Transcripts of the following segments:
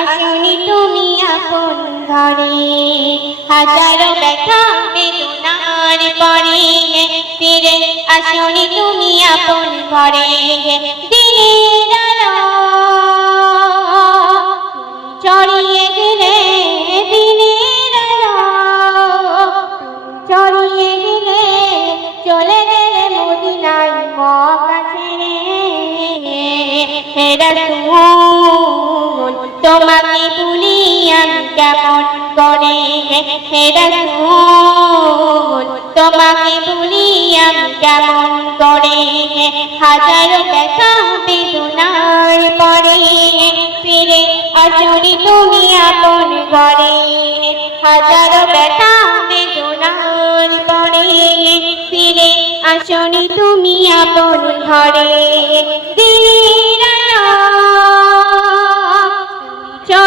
আসনি তুমি আপন ঘরে। হাজারো ব্যথা বেদনার পরে ফিরে আসনি তুমি আপন ঘরে। দিনের আলো চড়িয়ে দিলে, দিনের আলো চড়িয়ে দিলে চলে গেলে মদিনায় হে রাসূল তোমাকে ভুলি আমি কেমন করে রাসূল তোমাকে ভুলি আমি কেমন করে হাজারো ব্যথা বেদনার পরে ফিরে আসনি তুমি আপন ঘরে হাজারো ব্যথা বেদনার পরে ফিরে আসনি তুমি আপন ঘরে। আলো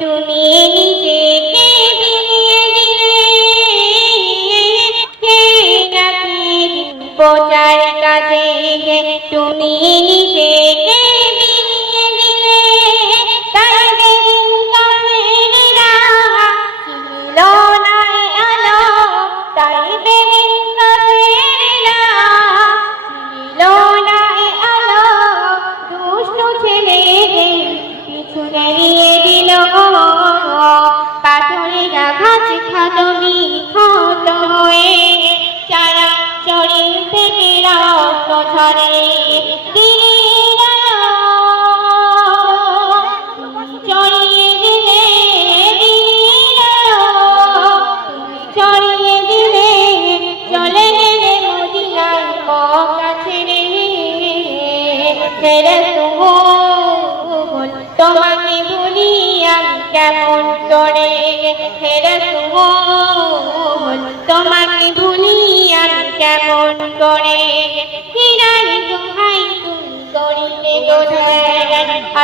তুমি নিজেকে বিলিয়ে দিলে কে কাজে তুমি নিজেকে ঝরে দিলে চলে তোমাকে ভুলি কেমন করে ছেড়ে তোমাকে ভুলি কেমন করে?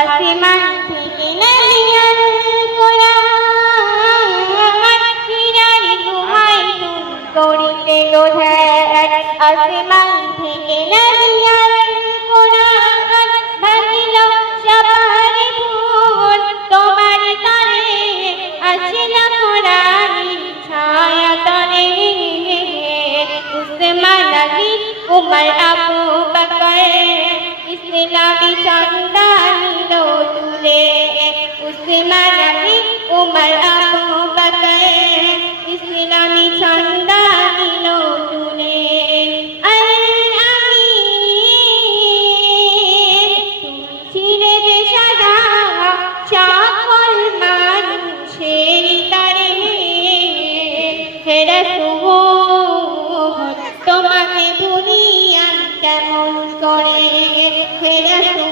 আসমান থেকে নালিয়ার কোরআন গুহাই তুমি করিতে গোধায় আসমান থেকে নালিয়ার কোরআন ভাঙিল সবার ভুল তোমার তরে আসিল কোরআনের ছায়া তরে। উসমান আলী, উমর আবু বকর, ইসলামী সন্তান হেরা শুভ। তোমাকে দুনিয়া কেমন করে? ফেরা শুভ।